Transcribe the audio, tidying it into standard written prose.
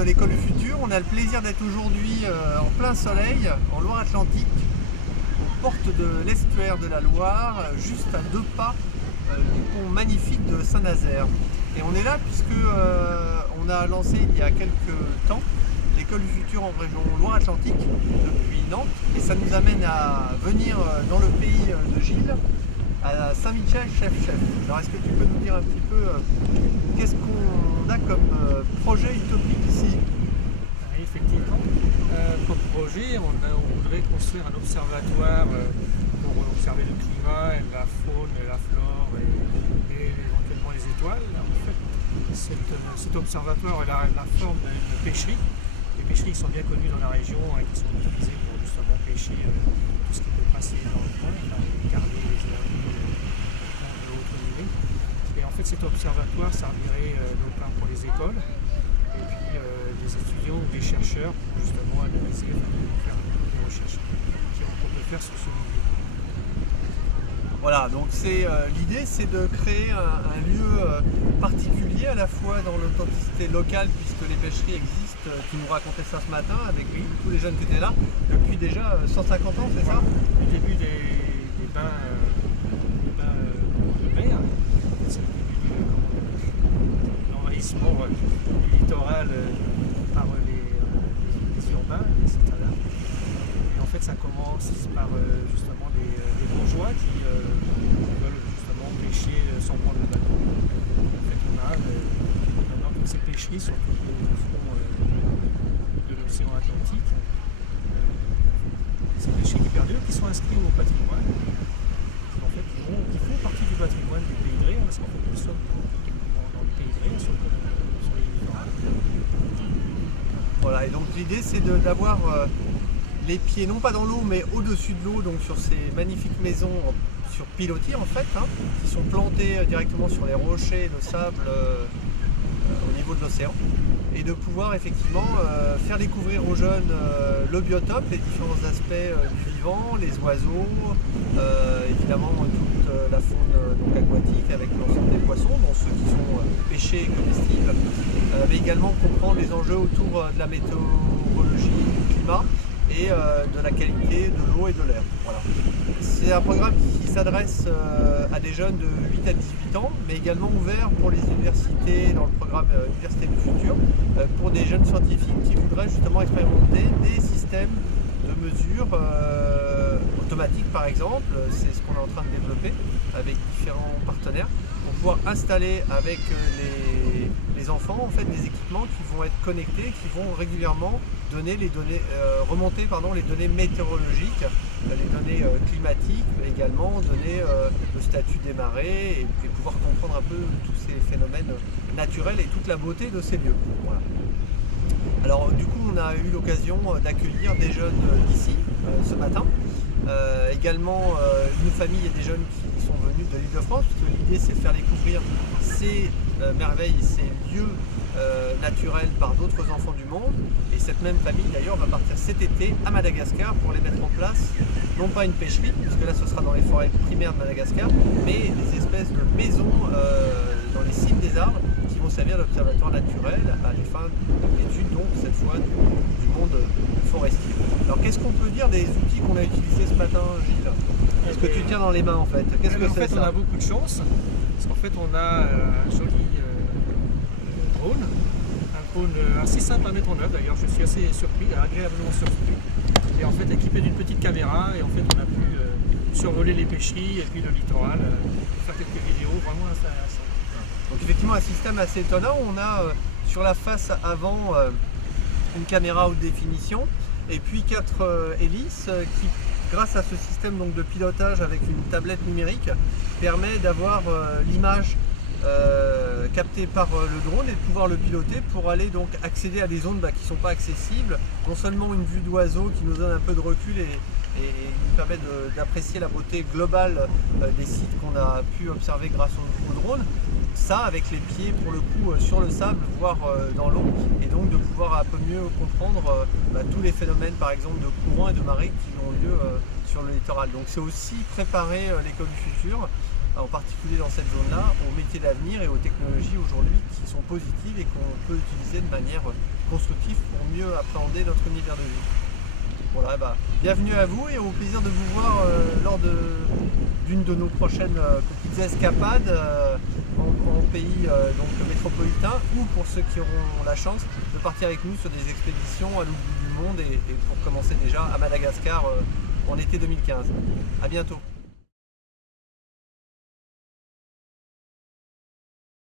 de l'école du futur. On a le plaisir d'être aujourd'hui en plein soleil, en Loire-Atlantique, aux portes de l'estuaire de la Loire, juste à 2 pas du pont magnifique de Saint-Nazaire. Et on est là puisque on a lancé il y a quelques temps l'école du futur en région Loire-Atlantique depuis Nantes. Et ça nous amène à venir dans le pays de Gilles, à Saint-Michel-Chef-Chef. Alors est-ce que tu peux nous dire un petit peu qu'est-ce qu'on a comme projet utopique ici? Oui, effectivement, comme projet, on voudrait construire un observatoire pour observer le climat, la faune, la flore et éventuellement les étoiles. En fait, cet observatoire a la forme d'une pêcherie. Les pêcheries qui sont bien connues dans la région et qui sont utilisées pour justement pêcher tout ce qui peut passer dans le coin, les carnets, les herbes, de haute niveau. Et en fait, cet observatoire servirait notamment pour les écoles et puis des étudiants ou des chercheurs pour justement analyser, faire des recherches qu'on peut faire sur ce milieu. Voilà, donc l'idée c'est de créer un lieu particulier à la fois dans l'authenticité locale puisque les pêcheries existent, tu nous racontais ça ce matin avec tous les jeunes qui étaient là, depuis déjà 150 ans, c'est ça? Le début des bains de mer, c'est le début de l'envahissement du littoral par les urbains, les citadins. Et en fait ça commence par justement des bourgeois qui veulent justement pêcher sans prendre le bateau. En fait on a maintenant toutes ces pêcheries sur tout le front de l'océan Atlantique. Ces pêcheries qui perdurent, qui sont inscrits au patrimoine, en fait, qui font partie du patrimoine des pays de Ré, parce qu'en fait nous sommes dans les pays de Ré, sur les littorales. Voilà, et donc l'idée c'est d'avoir les pieds non pas dans l'eau mais au-dessus de l'eau, donc sur ces magnifiques maisons sur pilotis en fait, qui sont plantées directement sur les rochers de sable au niveau de l'océan, et de pouvoir effectivement faire découvrir aux jeunes le biotope, les différents aspects du vivant, les oiseaux, évidemment toute la faune donc aquatique avec l'ensemble des poissons, dont ceux qui sont pêchés et comestibles, mais également comprendre les enjeux autour de la météorologie, du climat, et de la qualité de l'eau et de l'air. Voilà. C'est un programme qui s'adresse à des jeunes de 8 à 18 ans, mais également ouvert pour les universités, dans le programme Université du Futur, pour des jeunes scientifiques qui voudraient justement expérimenter des systèmes de mesure automatiques par exemple. C'est ce qu'on est en train de développer avec différents partenaires pour pouvoir installer avec les enfants en fait des équipements qui vont être connectés, qui vont régulièrement donner les données, remonter les données météorologiques, les données climatiques, mais également donner le statut des marées et pouvoir comprendre un peu tous ces phénomènes naturels et toute la beauté de ces lieux. Voilà. Alors du coup on a eu l'occasion d'accueillir des jeunes d'ici ce matin, également une famille et des jeunes qui sont venus de l'Île-de-France, puisque l'idée c'est de faire découvrir ces merveilles et ces lieux naturels par d'autres enfants du monde. Et cette même famille d'ailleurs va partir cet été à Madagascar pour les mettre en place, non pas une pêcherie, puisque là ce sera dans les forêts primaires de Madagascar, mais des espèces de maisons dans les cimes des arbres qui vont servir d'observatoire naturel à des fins d'études, donc cette fois du monde forestier. Alors qu'est-ce qu'on peut dire des outils qu'on a utilisés ce matin, Gilles? Qu'est-ce que tu tiens dans les mains en fait? Qu'est-ce que c'est ça? On a beaucoup de chance, parce qu'en fait on a un joli drone, un drone assez simple à mettre en œuvre d'ailleurs, je suis assez surpris, agréablement surpris. Et en fait équipé d'une petite caméra, et en fait on a pu survoler les pêcheries et puis le littoral, faire quelques vidéos vraiment intéressantes. Donc effectivement un système assez étonnant, on a sur la face avant une caméra haute définition et puis 4 hélices qui, grâce à ce système donc, de pilotage avec une tablette numérique, permet d'avoir l'image captée par le drone et de pouvoir le piloter pour aller donc accéder à des zones qui ne sont pas accessibles, non seulement une vue d'oiseau qui nous donne un peu de recul et nous permet d'apprécier la beauté globale des sites qu'on a pu observer grâce au drone, ça avec les pieds pour le coup sur le sable, voire dans l'eau, et donc de pouvoir un peu mieux comprendre tous les phénomènes par exemple de courants et de marées qui ont lieu sur le littoral. Donc c'est aussi préparer l'école du futur en particulier dans cette zone-là, aux métiers d'avenir et aux technologies aujourd'hui qui sont positives et qu'on peut utiliser de manière constructive pour mieux appréhender notre univers de vie. Voilà, bienvenue à vous et au plaisir de vous voir lors d'une de nos prochaines petites escapades en pays donc métropolitain, ou pour ceux qui auront la chance de partir avec nous sur des expéditions à l'autre bout du monde et pour commencer déjà à Madagascar en été 2015. À bientôt.